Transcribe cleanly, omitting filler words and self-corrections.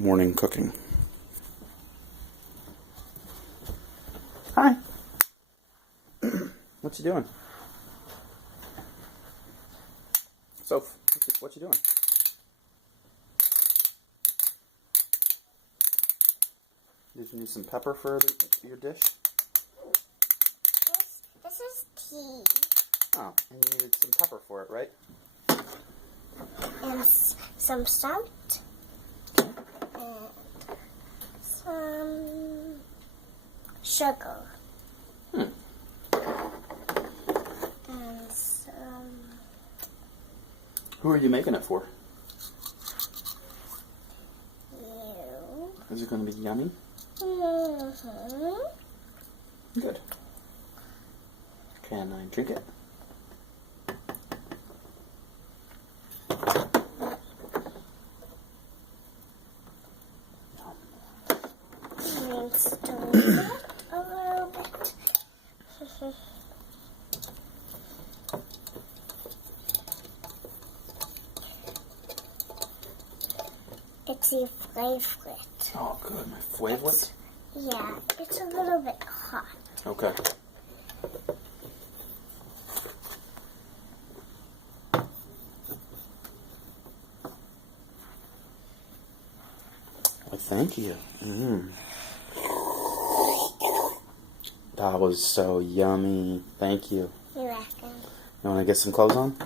morning cooking. Hi. What you doing? Soph, what you doing? Did you need some pepper for your dish? This is tea. Oh, and you needed some pepper for it, right? And some salt. And some sugar. And some... Who are you making it for? You. Is it going to be yummy? Mm-hmm. Good. Can I drink it? Stir it a little bit. It's your favorite. Oh, good. My favorite? Yeah, it's a little bit hot. Okay. Well, thank you. That was so yummy. Thank you. You're welcome. You want to get some clothes on?